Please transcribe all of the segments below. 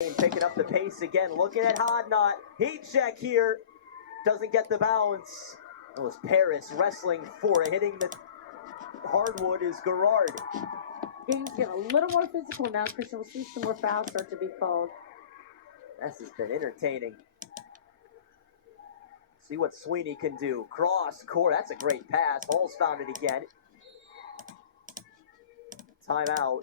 Picking up the pace again, looking at Hodnott. Heat check here. Doesn't get the bounce. It was Paris wrestling for it. Hitting the hardwood is Garrard. Game's getting a little more physical now, Christian. We'll see some more fouls start to be called. This has been entertaining. See what Sweeney can do. Cross court. That's a great pass. Hall's found it again. Timeout.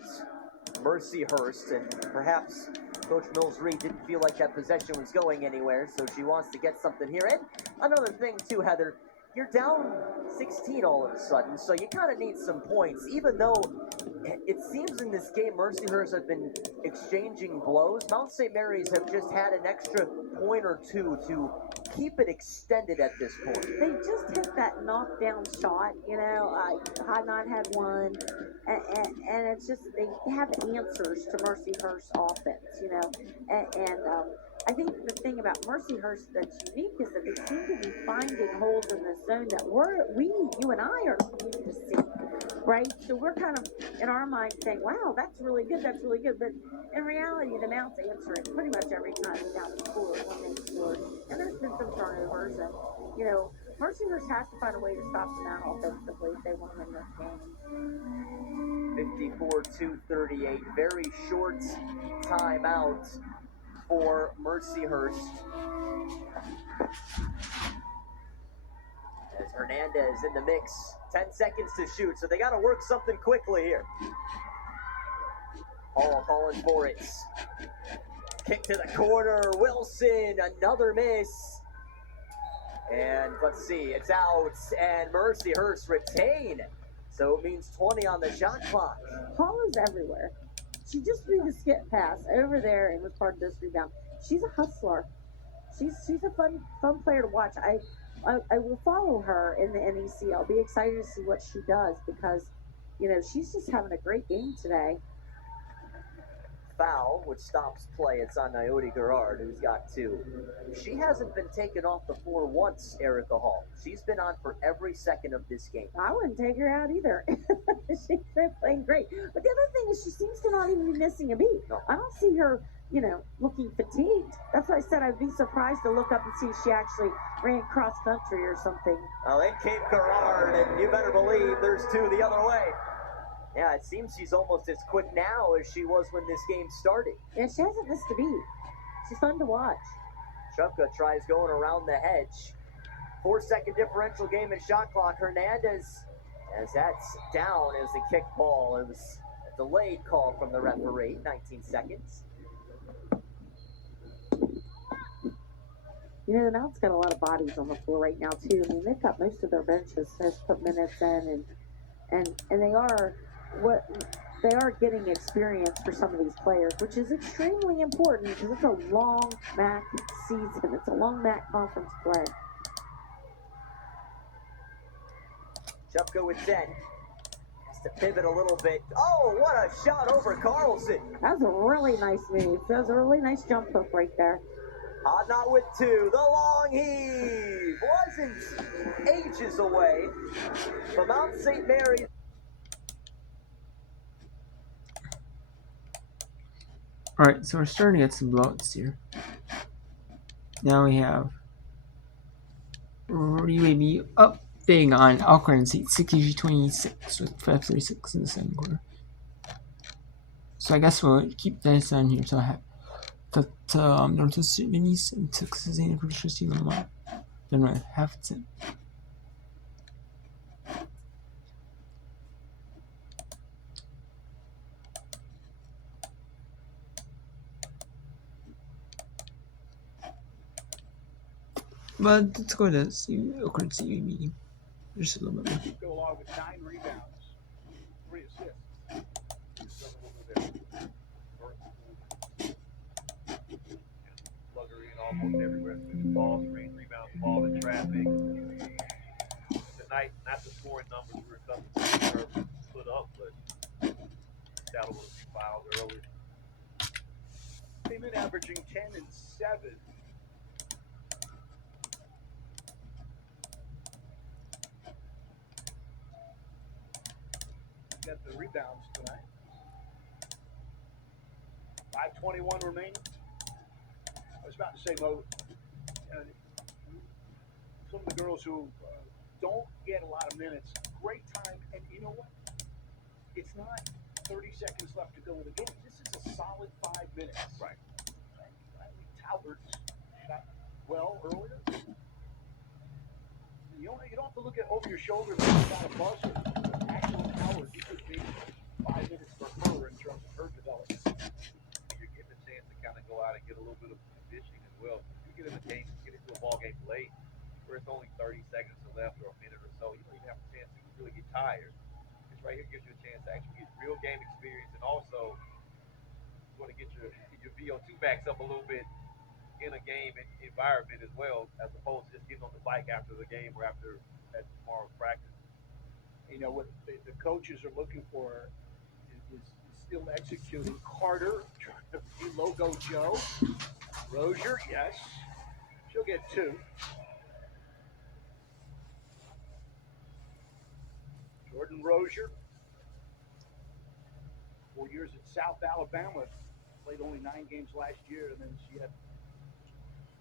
Mercyhurst, and perhaps Coach Mills-Reed didn't feel like that possession was going anywhere, so she wants to get something here. And another thing too, Heather, you're down 16 all of a sudden, so you kind of need some points, even though it seems in this game Mercyhurst have been exchanging blows. Mount St. Mary's have just had an extra point or two to keep it extended at this point. They just hit that knockdown shot, you know. Hodnott had one, and it's just they have answers to Mercyhurst's offense, you know. And I think the thing about Mercyhurst that's unique is that they seem to be finding holes in the zone that you and I are used to see, right? So we're kind of in our mind saying, "Wow, that's really good, that's really good," but in reality, the Mount's answering pretty much every time the Mount scores when they score. And there's been some turnovers, and you know, Mercyhurst has to find a way to stop the Mount offensively if they want to win this game. 54-38, very short timeout for Mercyhurst. As Hernandez in the mix, 10 seconds to shoot, so they got to work something quickly here. Hall calling for it. Kick to the corner, Wilson, another miss. And let's see, it's out, and Mercyhurst retain. So it means 20 on the shot clock. Hall is everywhere. She just threw the skip pass over there and was part of this rebound. She's a hustler. She's a fun player to watch. I will follow her in the NEC. I'll be excited to see what she does because, you know, she's just having a great game today. Foul, which stops play. It's on Naomi Garrard, who's got two. She hasn't been taken off the floor once, Erica Hall. She's been on for every second of this game. I wouldn't take her out either. She's been playing great. But the other thing is she seems to not even be missing a beat. No. I don't see her, you know, looking fatigued. That's why I said I'd be surprised to look up and see if she actually ran cross country or something. Well, in came Garrard, and you better believe there's two the other way. Yeah, it seems she's almost as quick now as she was when this game started. Yeah, she hasn't missed a beat. She's fun to watch. Chupka tries going around the hedge. 4-second differential game in shot clock. Hernandez, as that's down as the kick ball. It was a delayed call from the referee, 19 seconds. You know, the Mount's got a lot of bodies on the floor right now, too. I mean, they've got most of their benches has put minutes in, and they are getting experience for some of these players, which is extremely important because it's a long MAC season. It's a long MAC conference play. Chupka with 10. Has to pivot a little bit. Oh, what a shot over Carlson. That was a really nice move. That was a really nice jump hook right there. Hodnott with two. The long heave wasn't ages away from Mount St. Mary's. Alright, so we're starting to get some blowouts here. Now we have UAB up big on Alcorn State, 60-26 with 5:36 in the second quarter. So I guess we'll keep this on here till I have that Northwest Minis and Texas A&M Patricia Steve on the map. Then we'll have it. But let's go to Oakland CUB just a little bit more. Go along with 9 rebounds, 3 assists. Luxury and almost everywhere. Ball, screen, rebound, ball in traffic. Tonight, not the scoring numbers we were accustomed to put up, but that was a few fouls early. Came in averaging 10 and 7. Got the rebounds tonight. 5:21 remaining. was about to say, Mo, some of the girls who don't get a lot of minutes, great time, and you know what? It's not 30 seconds left to go in the game. This is a solid 5 minutes. Right. Riley Talbert got well earlier. You don't have to look at over your shoulder like you got a buzzer. Actual Howard, he could be 5 minutes for her in terms of her development. You're getting a chance to kind of go out and get a little bit of conditioning as well. If you get in the game, get into a ball game late, where it's only 30 seconds left or a minute or so, you don't even have a chance to really get tired. This right here gives you a chance to actually get real game experience, and also you want to get your VO2 backs up a little bit in a game environment as well, as opposed to just getting on the bike after the game or after tomorrow's practice. You know what the coaches are looking for is still executing. Carter trying to be logo Joe. Rozier, yes, she'll get 2. Jordan Rozier, 4 years at South Alabama, played only 9 games last year, and then she had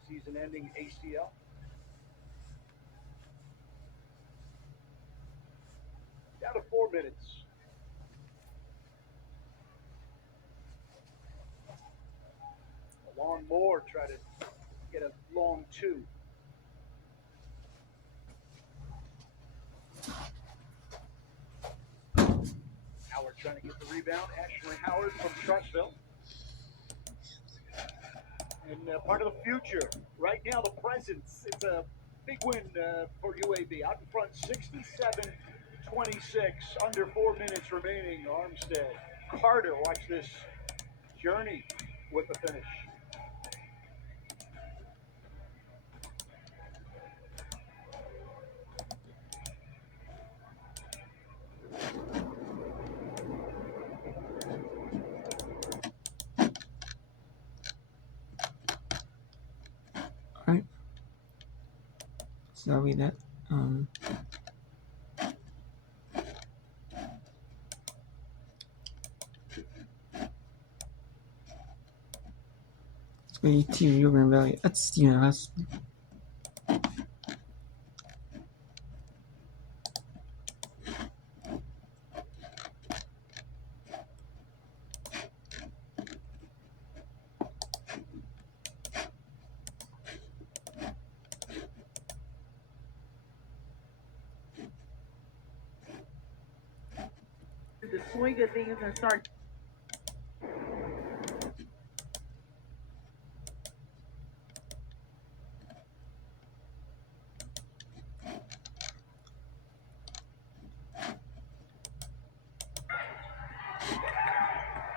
season-ending ACL. Down to 4 minutes. Alon Moore try to get a long 2. Howard trying to get the rebound. Ashley Howard from Trussville. And part of the future. Right now, the presence. It's a big win for UAB. Out in front, 67-26. Under 4 minutes remaining. Armstead. Carter, watch this journey with the finish. Alright. So that'll be that. Let's go to Rio Grande Valley. That's, that's The swing of things and start.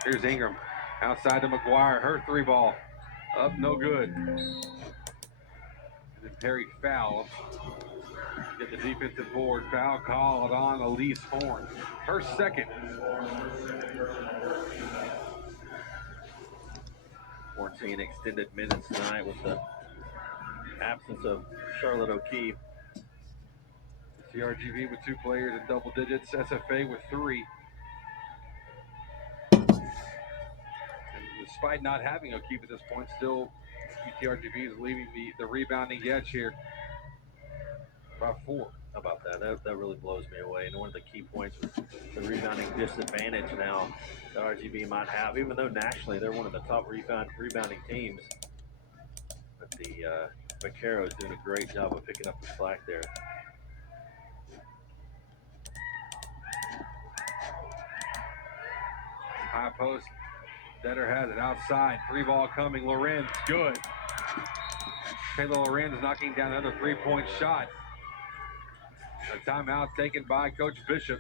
Here's Ingram. Outside to McGuire. Her 3 ball. Up, no good. And then Perry fouls. Get the defensive board. Foul called on Elise Horn. Her second. 14 extended minutes tonight with the absence of Charlotte O'Keefe. CRGV with 2 players in double digits. SFA with 3. And despite not having O'Keefe at this point, still UTRGV is leaving the rebounding edge here. About 4. How about that? That really blows me away. And one of the key points was the rebounding disadvantage now that RGV might have, even though nationally they're one of the top rebounding teams. But the Vaquero is doing a great job of picking up the slack there. High post. Detter has it outside. 3 ball coming. Lorenz, good. Taylor Lorenz knocking down another 3-point shot. A timeout taken by Coach Bishop.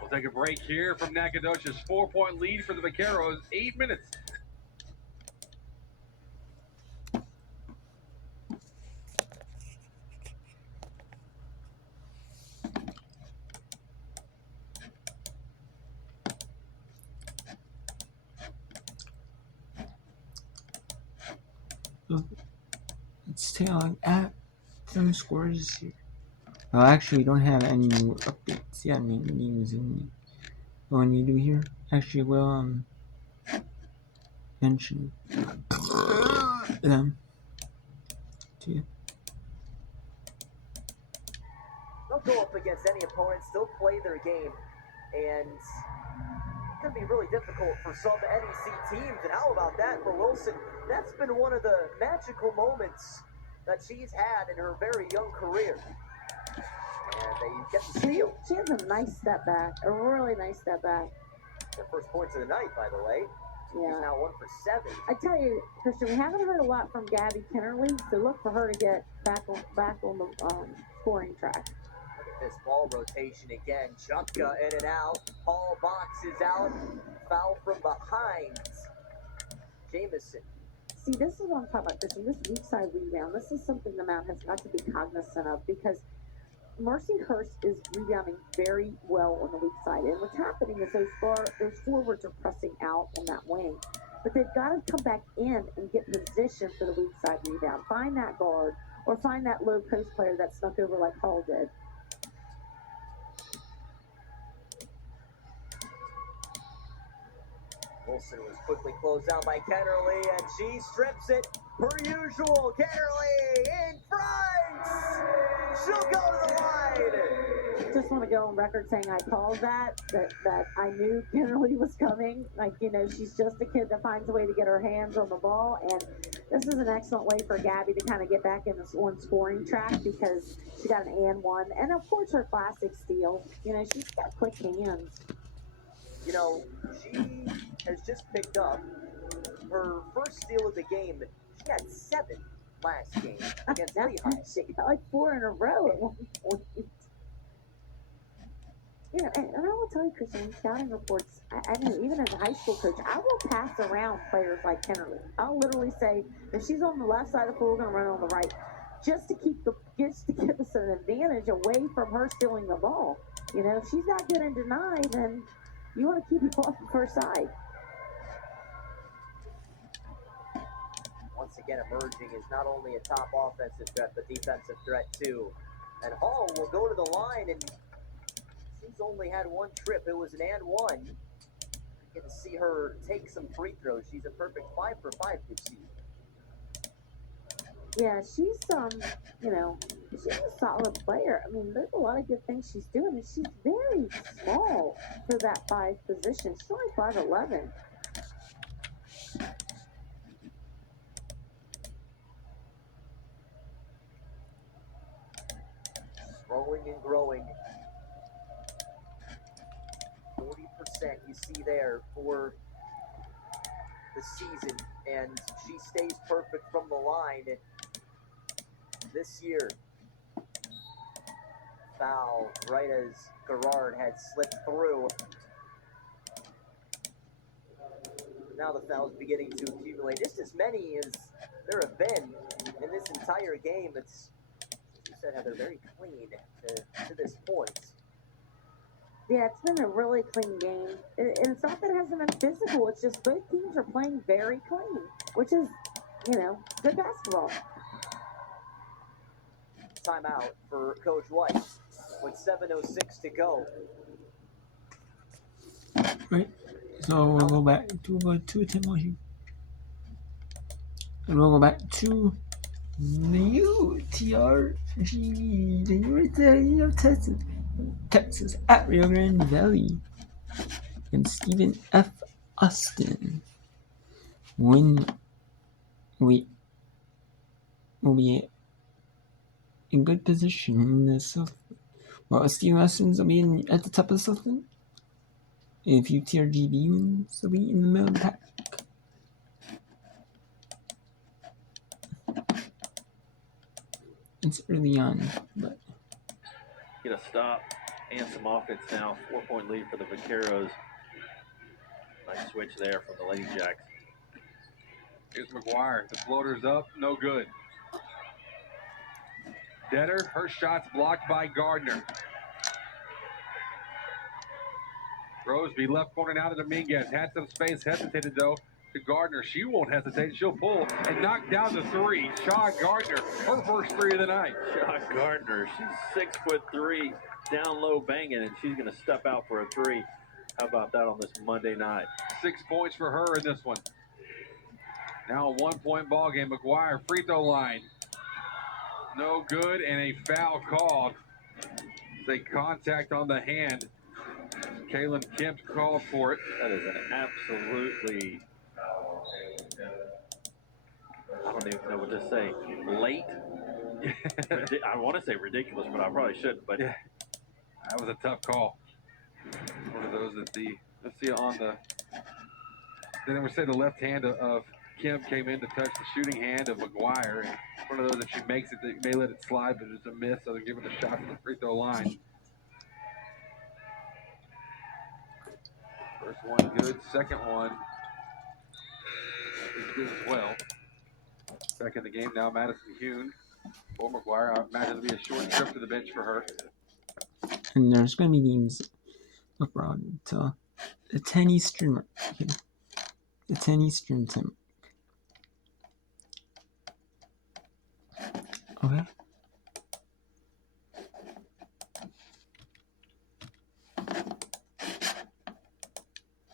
We'll take a break here from Nacogdoches. 4-point lead for the Vaqueros. 8 minutes. Let's take a look at some scores here. Well, actually, we don't have any more updates. Yeah, I mean, games in what we do here. Actually, well, mention them to you. They'll go up against any opponent, still play their game, and it can be really difficult for some NEC teams. And how about that for Wilson? That's been one of the magical moments that she's had in her very young career. And they get the steal. She has a nice step back, a really nice step back. Their first points of the night, by the way. Yeah. She's now 1 for 7. I tell you, Christian, we haven't heard a lot from Gabby Kennerly, so look for her to get back on the scoring track. Look at this ball rotation again. Chupka in and out. Paul boxes out. Foul from behind. Jamison. See, this is what I'm talking about, Christian. This weak side rebound, this is something the Mount has got to be cognizant of, because Mercy Hurst is rebounding very well on the weak side. And what's happening is those forwards are pressing out on that wing. But they've got to come back in and get position for the weak side rebound. Find that guard or find that low post player that snuck over like Hall did. Wilson was quickly closed down by Kennerly, and she strips it per usual. Kennerly in front! She'll go to the line! Just want to go on record saying I called that I knew Kennerly was coming. Like, you know, she's just a kid that finds a way to get her hands on the ball, and this is an excellent way for Gabby to kind of get back in this one scoring track, because she got an and one, and of course her classic steal. You know, she's got quick hands. You know, she has just picked up her first steal of the game. She had 7 last game against Lehigh. She got like 4 in a row at one point. You know, and I will tell you, Christian, scouting reports, I know even as a high school coach, I will pass around players like Kennerly. I'll literally say, if she's on the left side of the floor, we're going to run on the right, just to give us an advantage away from her stealing the ball. You know, if she's not good and deny, then you want to keep it off the first side. Once again, emerging is not only a top offensive threat, but defensive threat too. And Hall will go to the line, and she's only had 1 trip. It was an and one. You get to see her take some free throws. She's a perfect 5 for 5 this season. Yeah, she's you know, she's a solid player. I mean, there's a lot of good things she's doing, and she's very small for that 5 position. She's only 5'11". Growing and growing. 40% you see there for the season, and she stays perfect from the line this year. Foul right as Garrard had slipped through. Now the fouls beginning to accumulate, just as many as there have been in this entire game. It's, as you said, Heather, very clean to this point. Yeah, it's been a really clean game. And it's not that it hasn't been physical. It's just both teams are playing very clean, which is, you know, good basketball. Timeout for Coach White with 7:06 to go. Right. So we'll go back to Timothy. And we'll go back to the UTRG, the University of Texas at Rio Grande Valley, and Stephen F. Austin. When we will be in good position in the South. Well, Stephen Austin's will be at the top of the Southland. If UTRGV wins, they'll be in the middle of the pack. It's early on, but Get a stop and some offense now. 4-point lead for the Vaqueros. Nice switch there from the Lady Jacks. Here's McGuire. The floater's up, no good. Detter, her shot's blocked by Gardner. Roseby left corner now to Dominguez. Had some space, hesitated though to Gardner. She won't hesitate. She'll pull and knock down the 3. Shaw Gardner, her first 3 of the night. Shaw Gardner, she's 6'3", down low banging, and she's going to step out for a 3. How about that on this Monday night? 6 points for her in this one. Now a 1-point ball game. McGuire, free throw line. No good, and a foul called. It's a contact on the hand. Kaylin Kemp called for it. That is an absolutely, I don't even know what to say, late. I want to say ridiculous, but I probably shouldn't. But yeah, that was a tough call. One of those that let's see on the, then we say the left hand of Kemp came in to touch the shooting hand of McGuire. And one of those, if she makes it, they may let it slide, but it's a miss, so they're giving a shot to the free throw line. First one good, second one is good as well. Back in the game now, Madison Hune for McGuire. I imagine it'll be a short trip to the bench for her. And there's going to be games abroad until the 10 Eastern mark. Okay. The 10 Eastern time. Okay.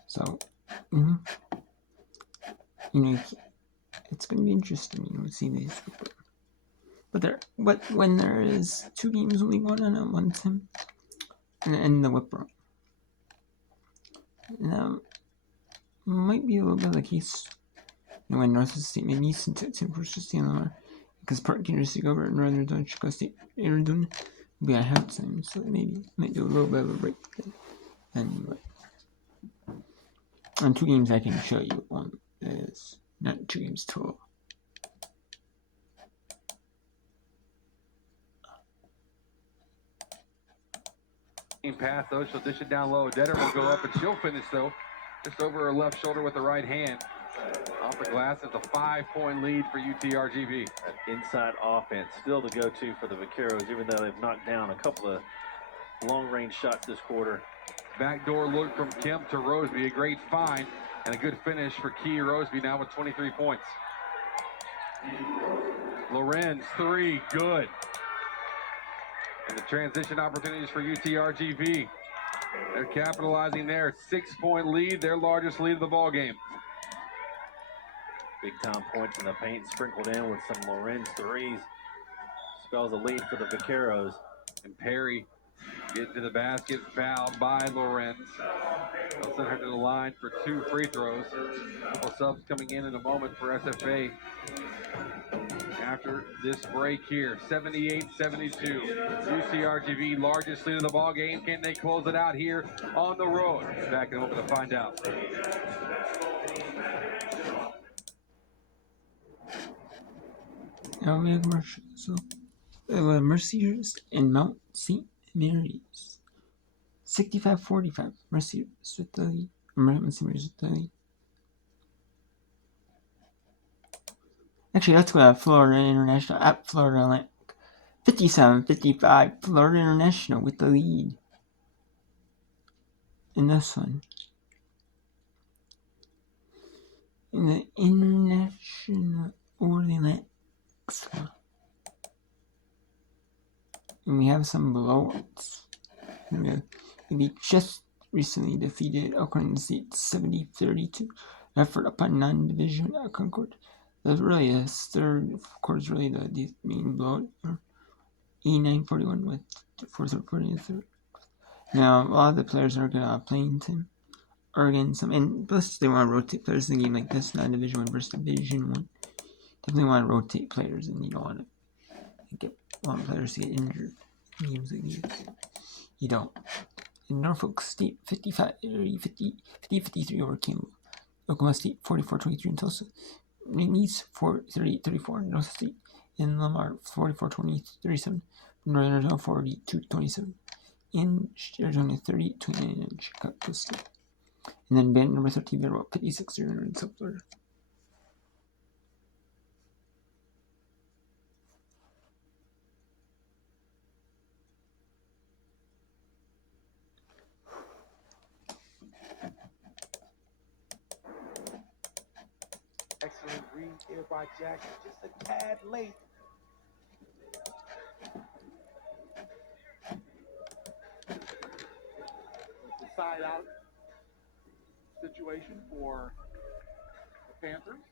So, you know, it's going to be interesting, you know, to see these. But when there is 2 games only going on at one time, and the whip run, now might be a little bit of the case, you know, when Northwest State maybe needs to tip versus Stanlamar, because Park University go over Northern Illinois, Chicago State, Arizona will be at halftime, so maybe might do a little bit of a break then. Anyway, and 2 games I can show you. One is not 2 games total. Pass though, she'll dish it down low. Detter will go up and she'll finish though, just over her left shoulder with the right hand. Off the glass, it's a 5-point lead for UTRGV. An inside offense, still the go-to for the Vaqueros, even though they've knocked down a couple of long-range shots this quarter. Backdoor look from Kemp to Roseby, a great find and a good finish for Key Roseby now with 23 points. Lorenz, 3, good. And the transition opportunities for UTRGV. They're capitalizing there. 6-point lead, their largest lead of the ball game. Big time points in the paint sprinkled in with some Lorenz threes. Spells a lead for the Vaqueros. And Perry getting to the basket, fouled by Lorenz. They'll send her to the line for 2 free throws. A couple subs coming in a moment for SFA. After this break here, 78-72. UCRGV, largest lead of the ball game. Can they close it out here on the road? Back in a moment to find out. Now we have Mercyhurst and Mount St. Mary's. 65-45. Mercyhurst with the lead. Mount St. Mary's with the lead. Actually, let's go to Florida International at Florida Atlantic. 57-55. Florida International with the lead in this one. In the International or the Atlantic. And we have some blowouts. We just recently defeated Oakland State 70-32. Effort upon non-division at Concord. That's really a third, of course, really the main blowout. 89-41 with 4-3. Now, a lot of the players are going to playing time. Oregon, and plus they want to rotate players in a game like this, not Division 1 versus Division 1. Definitely want to rotate players, and you don't want to want players to get injured in games like these. You don't. In Norfolk State, 50-53 over Campbell. Oklahoma State, 44-23 in Tulsa. Needs 38-34 in North State. In Lamar, 44-37. Northern Arizona, 42-27. In Arizona, 38-29 in Chicago State. And then band number 13, they're about 56 in South Florida. Excellent read there by Jackson, just a tad late. It's a side out situation for the Panthers.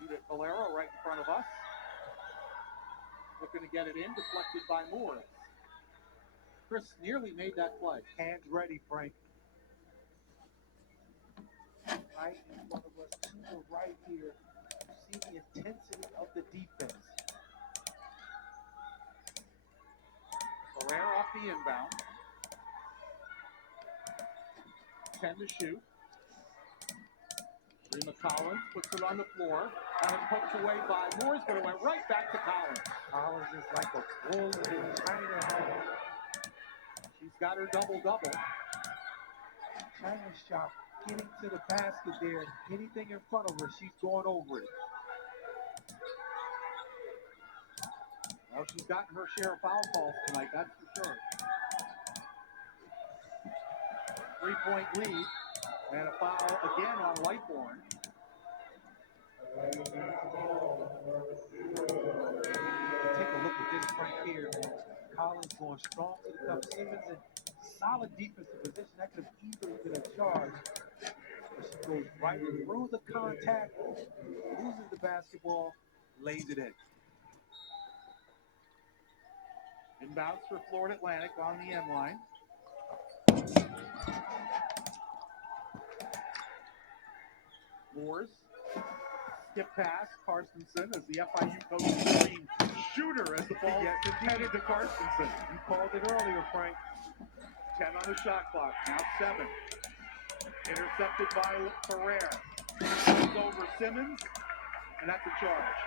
Judith Valero right in front of us. Looking to get it in, deflected by Moore. Chris nearly made that play. Hands ready, Frank. Right in front of us to the right here. You see the intensity of the defense. Ferrer off the inbound. 10 to shoot. Rima Collins puts it on the floor. And it's poked away by Moore's, but it went right back to Collins. Collins is like a bull in China. She's got her double-double. China's shot getting to the basket there. Anything in front of her, she's going over it. Well, she's gotten her share of foul calls tonight, that's for sure. 3-point lead. And a foul again on Lightbourne. Take a look at this right here. Collins going strong to the cup. Simmons in solid defensive position. That could have easily been a charge. But she goes right through the contact, loses the basketball, lays it in. Inbounds for Florida Atlantic on the end line. Moores. Skip pass, Carstensen as the FIU coach screen shooter as the ball headed to Carstensen. You called it earlier, Frank. 10 on the shot clock, now 7. Intercepted by Ferrer. Comes over Simmons, and that's a charge.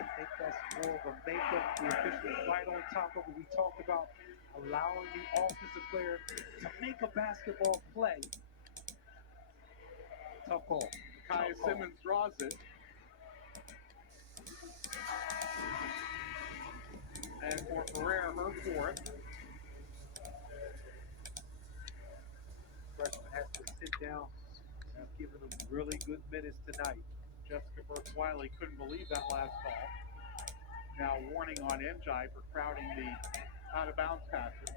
I think that's more of a makeup. The officials right on top of it. We talked about allowing the offensive player to make a basketball play. Tough call. Kaya Simmons draws it. And for Ferrer, her fourth. Freshman has to sit down. She's given them really good minutes tonight. Jessica Burke-Wiley couldn't believe that last call. Now warning on Njai for crowding the out-of-bounds passer.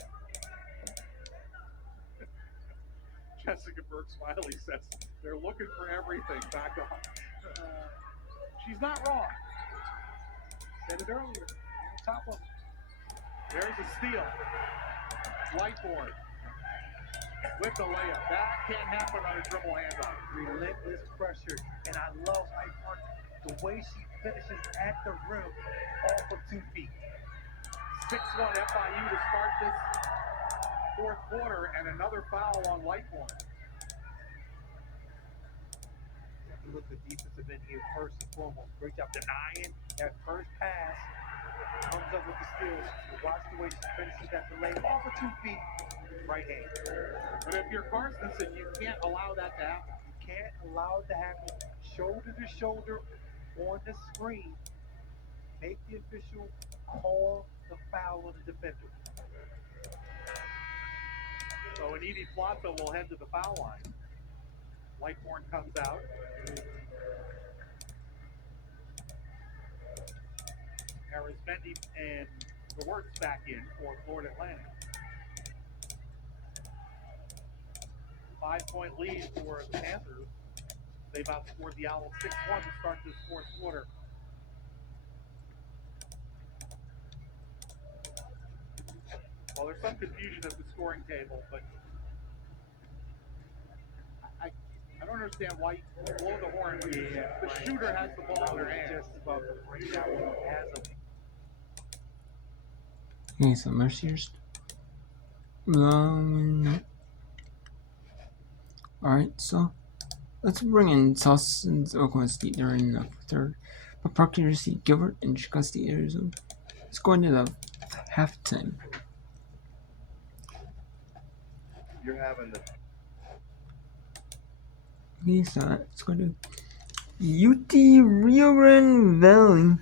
Jessica Burke-Wiley says they're looking for everything back on. She's not wrong. Said it earlier. On top of it. There's a steal. Lightbourne with the layup. That can't happen on a dribble handoff. Relentless pressure. And I love Lightbourne, the way she finishes at the rim off of 2 feet. 6-1 FIU to start this fourth quarter, and another foul on Lightbourne. Take a look at the defensive end here first and foremost. Great job denying that first pass. Comes up with the steal. Watch the way she finishes that delay off of 2 feet. Right hand. But if you're Carstensen, you can't allow that to happen. You can't allow it to happen. Shoulder to shoulder on the screen. Make the official call the foul on the defender. So Edie Plata will head to the foul line. Lightbourne comes out. Arizmendi and the Wirtz back in for Florida Atlantic. 5-point lead for the Panthers. They've outscored the Owls 6-1 to start this fourth quarter. Well, there's some confusion at the scoring table, but I don't understand why you blow the horn when the shooter has the ball in her hand. Just about to bring that one up as a Okay, so Mercier's. Alright, so let's bring in Towson's Oklahoma State. They're in the third. But Park University, Gilbert, and Chicago State, Arizona. Let's go into the halftime. You're having the Okay, so let's go to UT Rio Grande Valley